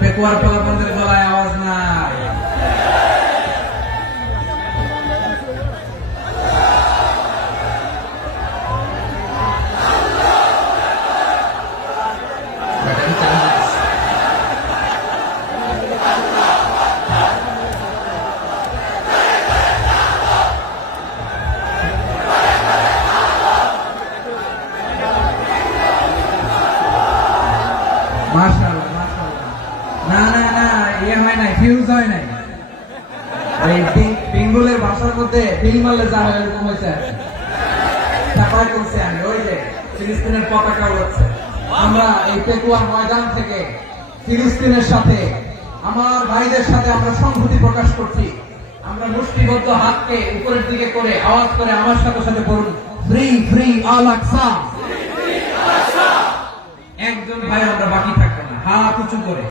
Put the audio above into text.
পেকুয়ার পোলাপনদের গলায় আওয়াজ নাই। মাশাআল্লাহ মাশাআল্লাহ। না না না, ইয়ে হয় নাই, ফিউজ হয় নাই। এই বেঙ্গলের ভাষার মধ্যে বিল মারলে যা হয় এরকম হয়েছে। তারপরে করছি আমি ওই যে ফিলিস্তিনের পতাকা উড়াচ্ছে। আমরা এই পেকুয়া ময়দান থেকে ফিলিস্তিনের সাথে, আমার ভাইদের সাথে আমরা সংহতি প্রকাশ করছি। আমরা মুষ্টিবদ্ধ হাতকে উপরের দিকে করে আওয়াজ করে আমার সাথে সাথে বলুন, ফ্রি ফ্রি আল আকসা। একজন ভাই আমরা বাকি থাকবো না, হাত উঁচু করে।